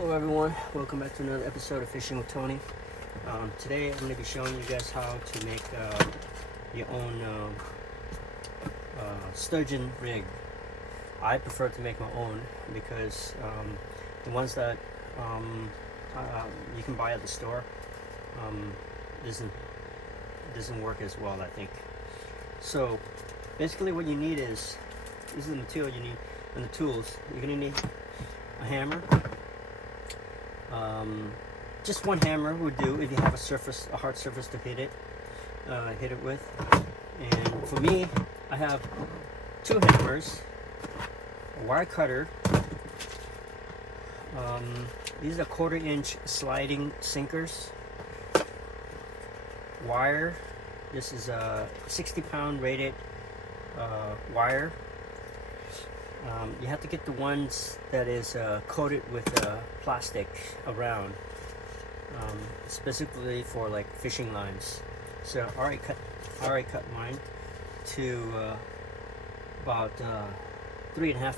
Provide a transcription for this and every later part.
Hello everyone, welcome back to another episode of Fishing with Tony. Today I'm going to be showing you guys how to make your own sturgeon rig. I prefer to make my own because the ones that you can buy at the store doesn't work as well, I think. So basically what you need is, this is the material you need and the tools. You're going to need a hammer. Just one hammer would do if you have a hard surface to hit it with. And for me, I have two hammers, a wire cutter. These are 1/4 inch sliding sinkers. Wire. This is a 60-pound rated wire. You have to get the ones that is coated with plastic around, specifically for like fishing lines. So I already cut mine to about 3.5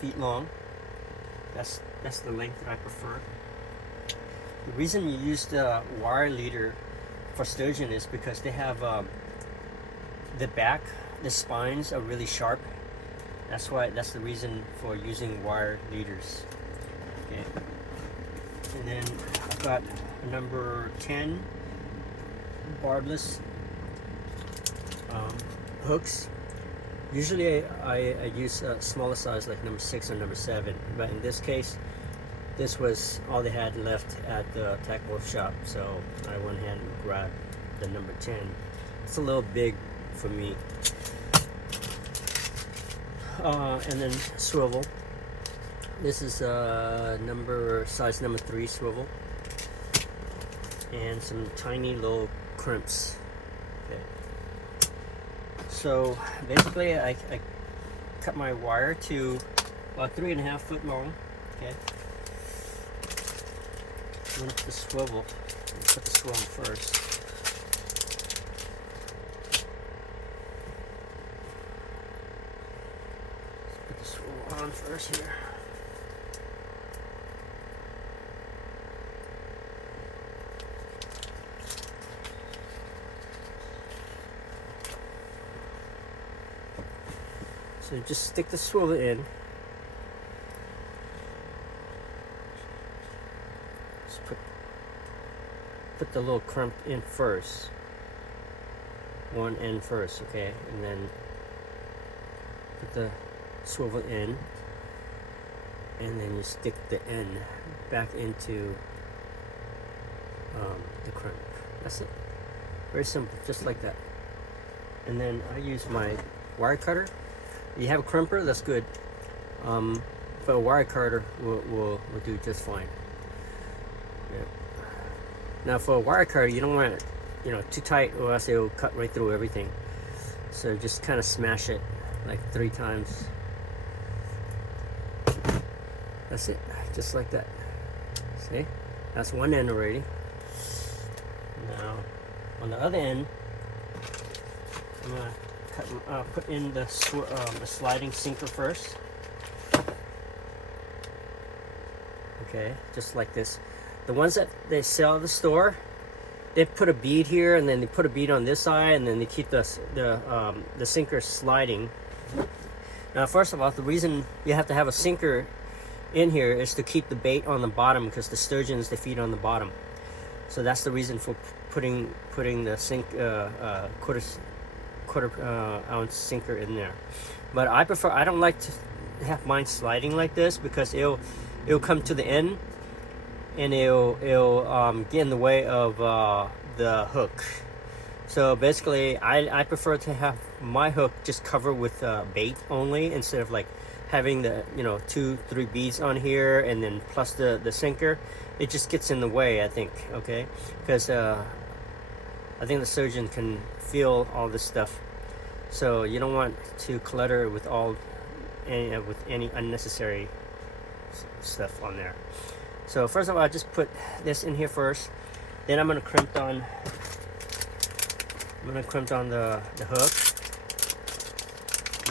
feet long. That's the length that I prefer. The reason you use the wire leader for sturgeon is because they have the spines are really sharp. That's the reason for using wire leaders. Okay. And then I've got a number 10 barbless hooks. Usually I use a smaller size like number 6 or number 7, but in this case this was all they had left at the tackle shop, so I went ahead and grabbed the number 10. It's a little big for me. And then swivel. This is size number 3 swivel, and some tiny little crimps. Okay. So basically, I cut my wire to about 3.5 foot long. Okay. I'm gonna put the swivel. Put the swivel first. On first here. So just stick the swivel in. Just put the little crimp in first. One end first, okay, and then put the swivel in, and then you stick the end back into the crimp. That's it. Very simple, just like that. And then I use my wire cutter. You have a crimper, that's good. But a wire cutter will do just fine. Yeah. Now for a wire cutter, you don't want it, too tight, or else it will cut right through everything. So just kind of smash it like 3 times. That's it, just like that. See, that's one end already. Now, on the other end, I'm gonna put in the sliding sinker first. Okay, just like this. The ones that they sell at the store, they put a bead here, and then they put a bead on this side, and then they keep the sinker sliding. Now, first of all, the reason you have to have a sinker in here is to keep the bait on the bottom, because the sturgeons, they feed on the bottom. So that's the reason for putting the quarter ounce sinker in there. But I don't like to have mine sliding like this, because it'll come to the end and it'll get in the way of the hook. So basically I prefer to have my hook just covered with bait only, instead of like having the 2-3 beads on here and then plus the sinker. It just gets in the way, I think. Okay, because I think the sturgeon can feel all this stuff, so you don't want to clutter with any unnecessary stuff on there. So first of all, I just put this in here first, then I'm going to crimp on the hook.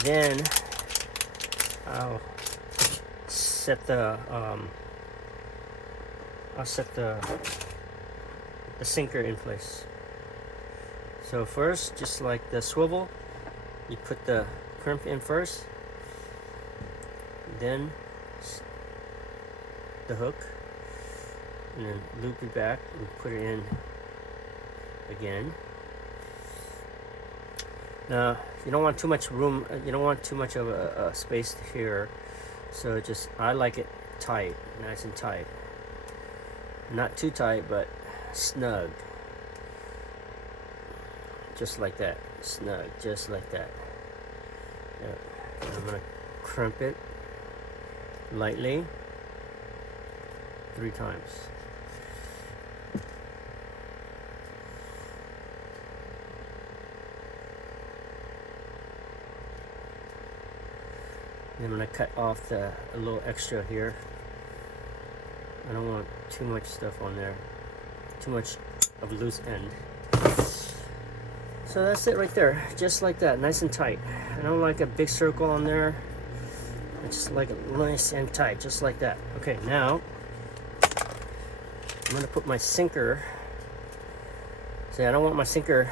Then I'll set the I'll set the sinker in place. So first, just like the swivel, you put the crimp in first, then the hook, and then loop it back and put it in again. Now you don't want too much room, you don't want too much of a space here, so just, I like it tight, nice and tight, not too tight but snug, just like that, snug, just like that. Yep. I'm gonna crimp it lightly 3 times. Then I'm going to cut off a little extra here. I don't want too much stuff on there, too much of a loose end. So that's it right there, just like that, nice and tight. I don't like a big circle on there. I just like it nice and tight, just like that. Okay, now I'm going to put my sinker. See, I don't want my sinker,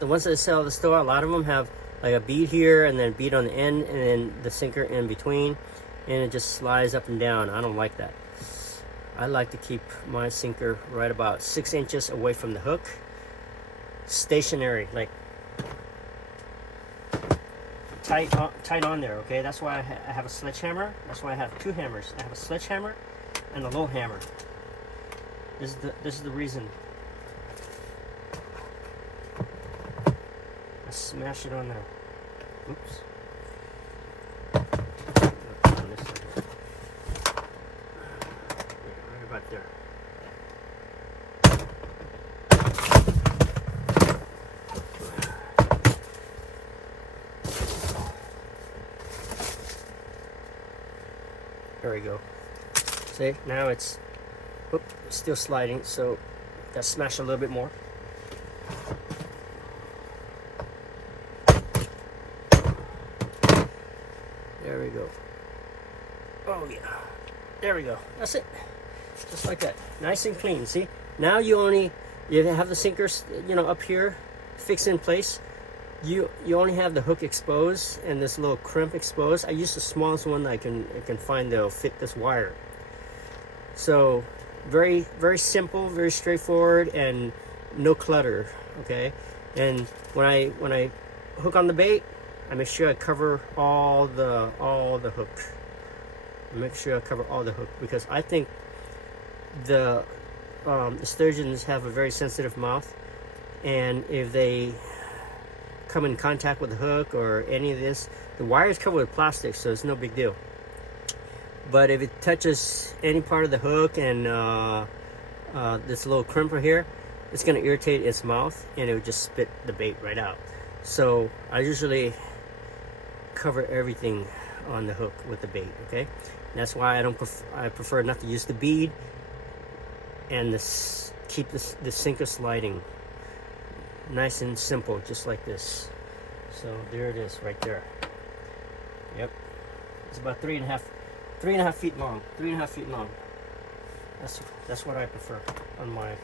the ones that sell at the store, a lot of them have like a bead here and then a bead on the end and then the sinker in between, and it just slides up and down. I don't like that. I like to keep my sinker right about 6 inches away from the hook, stationary, like tight on there. Okay, that's why I have a sledgehammer. That's why I have 2 hammers. I have a sledgehammer and a low hammer. This is the reason. I smash it on there. Oops. On this side here. Right about there. There we go. See, now it's still sliding, so gotta smash a little bit more. There we go. Oh yeah. There we go. That's it. Just like that. Nice and clean. See? Now you have the sinkers, up here fixed in place. You only have the hook exposed and this little crimp exposed. I use the smallest one that I can find that'll fit this wire. So very, very simple, very straightforward, and no clutter. Okay. And when I hook on the bait, I make sure I cover all the hook. I make sure I cover all the hook, because I think the sturgeons have a very sensitive mouth, and if they come in contact with the hook or any of this, the wire is covered with plastic, so it's no big deal. But if it touches any part of the hook and this little crimper here, it's going to irritate its mouth and it would just spit the bait right out. So I usually cover everything on the hook with the bait. Okay, and that's why I prefer not to use the bead, and keep the sinker sliding nice and simple, just like this. So there it is right there. Yep, it's about 3.5 feet long. 3.5 feet long. That's what I prefer on my